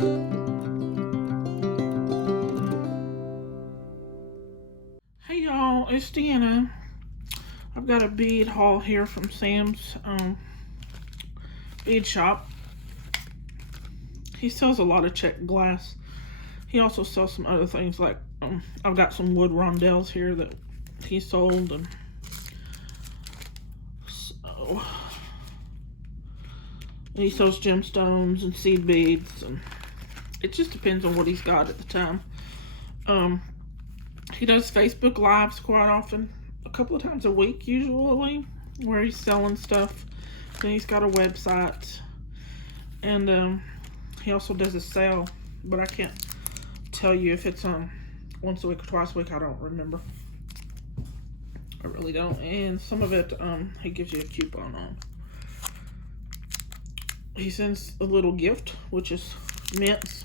Hey y'all, it's Deanna. I've got a bead haul here from Sam's bead shop. He sells a lot of Czech glass. He also sells some other things like I've got some wood rondelles here that he sold, and so he sells gemstones and seed beads, and it just depends on what he's got at the time. He does Facebook Lives quite often, a couple of times a week usually, where he's selling stuff. Then he's got a website, and he also does a sale, but I can't tell you if it's once a week or twice a week. I don't remember. I really don't. And some of it he gives you a coupon on. He sends a little gift, which is mints.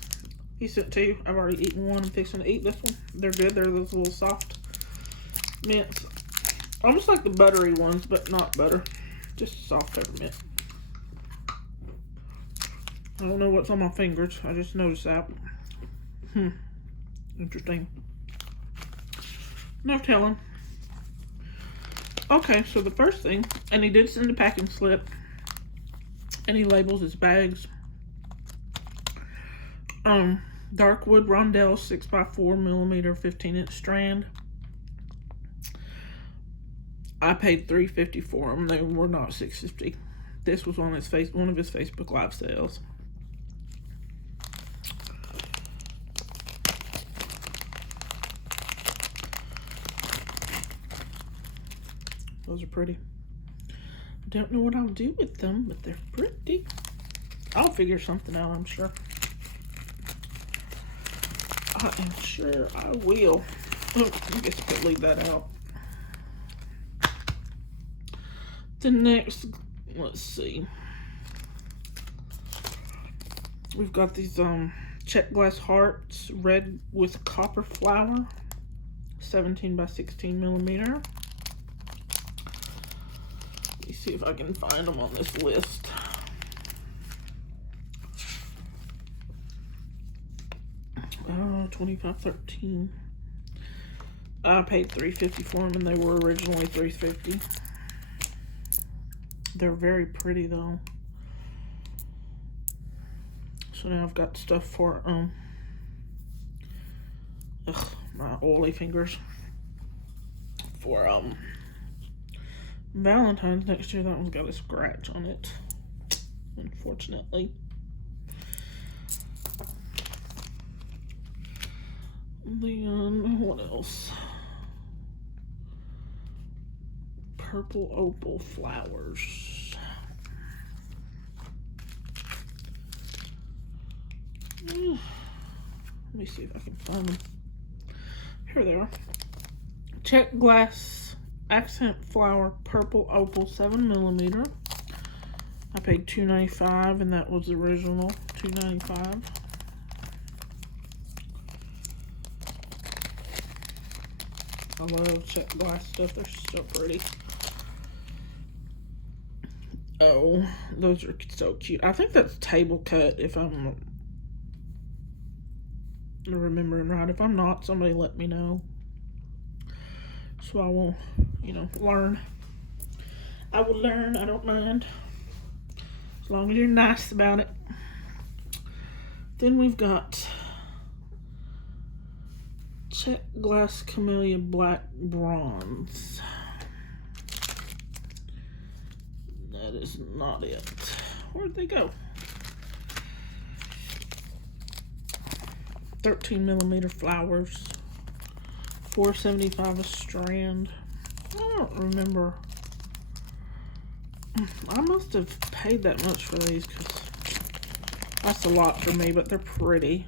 He sent two. I've already eaten one. I'm fixing to eat this one. They're good. They're those little soft mints. Almost like the buttery ones, but not butter. Just soft peppermint. I don't know what's on my fingers. I just noticed that. Interesting. No telling. Okay, so the first thing, and he did send a packing slip, and he labels his bags. Dark wood rondelle, 6x4mm, 15-inch strand. I paid $3.50 for them. They were not $6.50. This was on his one of his Facebook Live sales. Those are pretty. I don't know what I'll do with them, but they're pretty. I'll figure something out, I'm sure. I am sure I will. Oh, I guess I could leave that out. The next, let's see. We've got these Czech glass hearts, red with copper flower, 17x16mm. Let me see if I can find them on this list. $25.13. I paid $3.50 for them, and they were originally $3.50. They're very pretty though. So now I've got stuff for my oily fingers for Valentine's next year. That one's got a scratch on it, unfortunately. Then what else? Purple opal flowers. Let me see if I can find them. Here they are. Czech glass accent flower, purple opal, 7mm. I paid $2.95, and that was the original $2.95. I love Czech glass stuff. They're so pretty. Oh, those are so cute. I think that's table cut, if I'm remembering right. If I'm not, somebody let me know, so I will, learn. I will learn. I don't mind, as long as you're nice about it. Then we've got Czech glass camellia black bronze. That is not it. Where'd they go? 13mm flowers, $4.75 a strand. I don't remember. I must have paid that much for these, because that's a lot for me, but they're pretty.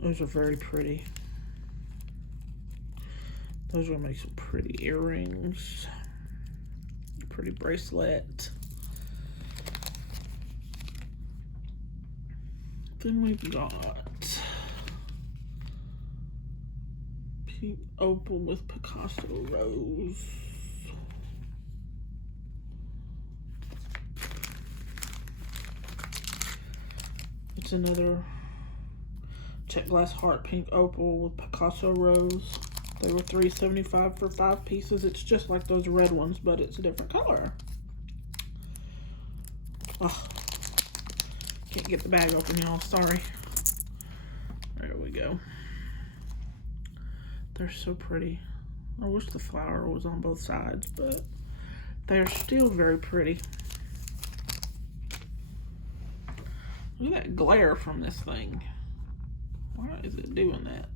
Those are very pretty. Those will make some pretty earrings. Pretty bracelet. Then we've got pink opal with Picasso rose. It's another Czech glass heart pink opal with Picasso rose. They were $3.75 for 5 pieces. It's just like those red ones, but it's a different color. Oh, can't get the bag open, y'all. Sorry. There we go. They're so pretty. I wish the flower was on both sides, but they're still very pretty. Look at that glare from this thing. Why is it doing that?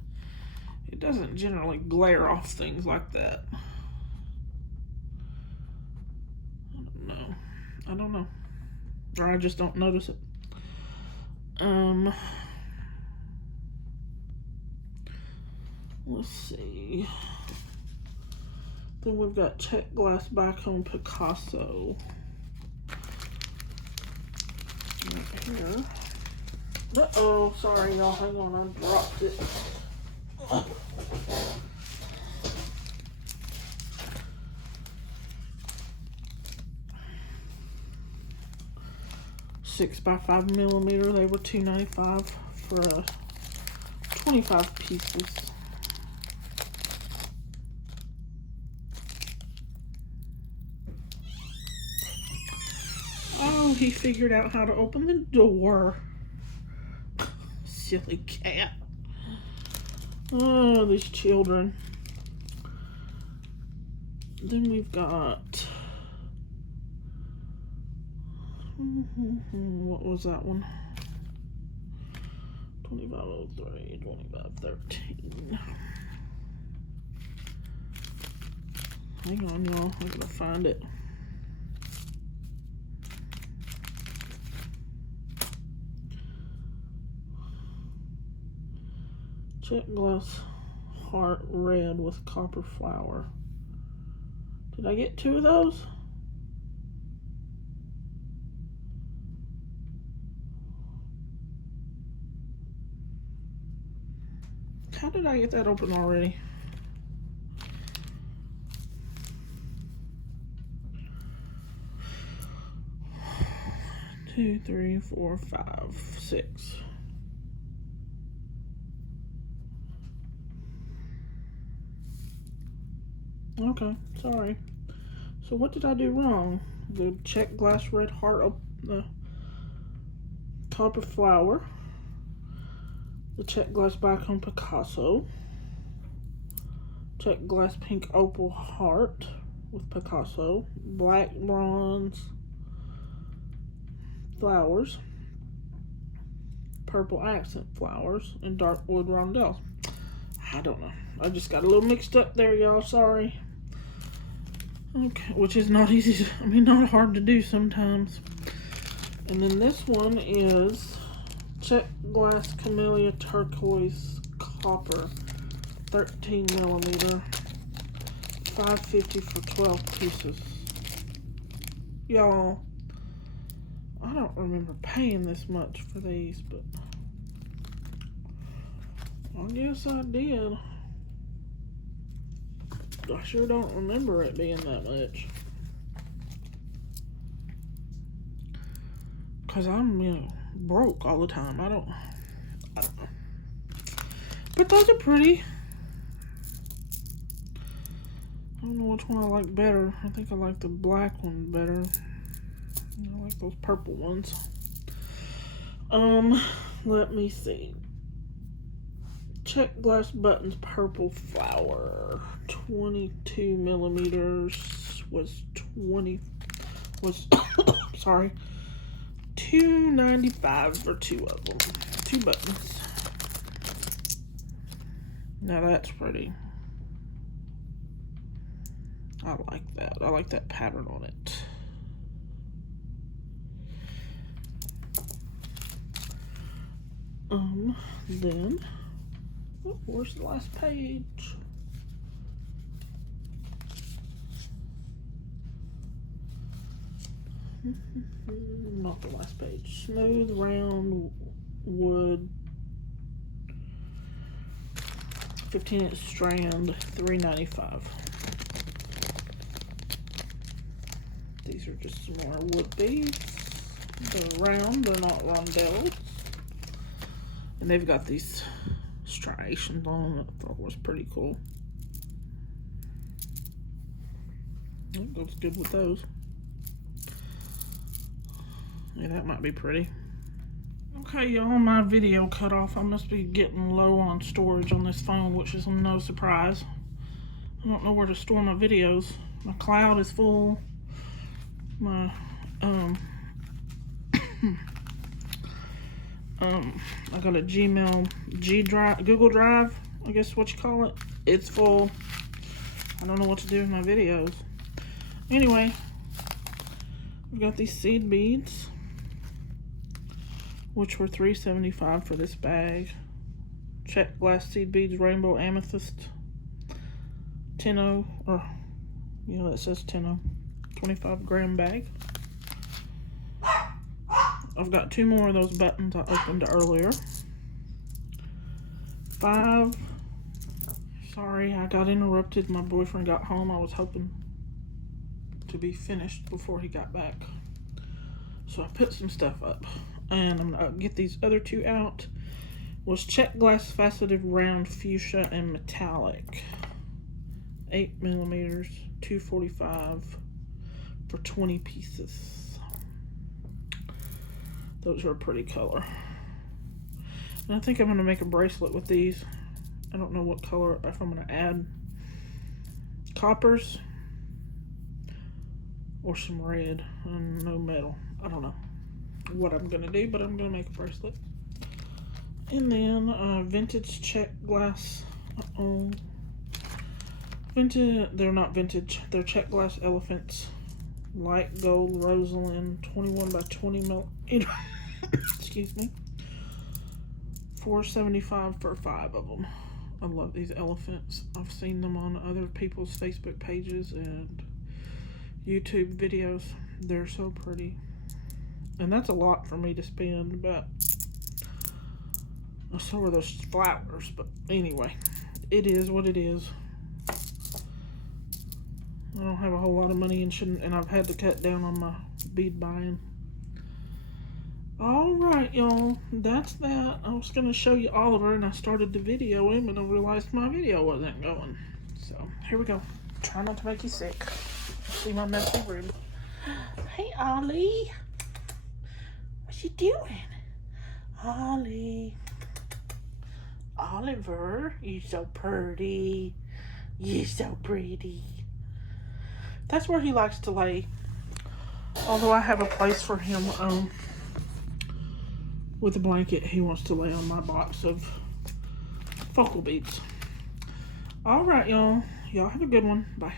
It doesn't generally glare off things like that. I don't know. Or I just don't notice it. Let's see. Then we've got Czech glass bicone Picasso. Right here. Uh-oh, sorry y'all, hang on, I dropped it. 6 by 5 millimeter. They were $2.95 for 25 pieces. Oh, he figured out how to open the door. Silly cat. Oh, these children. Then we've got... what was that one? 2503, 2513. Hang on, y'all. I'm gonna find it. Czech glass heart red with copper flower. Did I get 2 of those? How did I get that open already? Two, three, four, 5, 6. Okay, sorry. So what did I do wrong? The Czech glass red heart of the copper flower. The Czech glass bicone Picasso. Czech glass pink opal heart with Picasso. Black bronze flowers. Purple accent flowers. And dark wood rondelles. I don't know. I just got a little mixed up there, y'all. Sorry. Okay, which is not easy. Not hard to do sometimes. And then this one is Czech glass camellia turquoise copper, 13 millimeter, $5.50 for 12 pieces. Y'all, I don't remember paying this much for these, but I guess I did. I sure don't remember it being that much. Because I'm, broke all the time. I don't know. But those are pretty. I don't know which one I like better. I think I like the black one better. I like those purple ones. Let me see. Czech glass buttons purple flower, 22 millimeters was sorry, $2.95 for 2 of them. 2 buttons. Now that's pretty. I like that. I like that pattern on it. Then, oh, where's the last page? Not the last page. Smooth round wood, 15-inch strand, $3.95. These are just some more wood beads. They're round, they're not rondelles. And they've got these striations on them. I thought was pretty cool. It goes good with those. Yeah, that might be pretty. Okay, y'all, my video cut off. I must be getting low on storage on this phone, which is no surprise. I don't know where to store my videos. My cloud is full. My I got a Google Drive, I guess is what you call it. It's full. I don't know what to do with my videos. Anyway, we've got these seed beads, which were $3.75 for this bag. Czech glass seed beads, rainbow amethyst, 10-0, or yeah, that says 10-0, 25-gram bag. I've got 2 more of those buttons I opened earlier. 5. Sorry, I got interrupted. My boyfriend got home. I was hoping to be finished before he got back. So I put some stuff up. And I'm going to get these other 2 out. Was Czech glass faceted round fuchsia and metallic. 8mm, $2.45 for 20 pieces. Those are a pretty color. And I think I'm going to make a bracelet with these. I don't know what color, if I'm going to add coppers or some red and no metal. I don't know what I'm going to do, but I'm going to make a bracelet. And then vintage Czech glass. Vintage, they're not vintage. They're Czech glass elephants. Light gold Rosalind 21 by 20 millimeter. Excuse me. $4.75 for 5 of them. I love these elephants. I've seen them on other people's Facebook pages and YouTube videos. They're so pretty. And that's a lot for me to spend, but so are those flowers. But anyway, it is what it is. I don't have a whole lot of money and I've had to cut down on my bead buying. Alright, y'all, that's that. I was going to show you Oliver, and I started the video in, but I realized my video wasn't going. So, here we go. Try not to make you sick. See my messy room. Hey, Ollie. What you doing? Ollie. Oliver, you so pretty. You so pretty. That's where he likes to lay. Although I have a place for him with a blanket. He wants to lay on my box of focal beads. Alright, y'all. Y'all have a good one. Bye.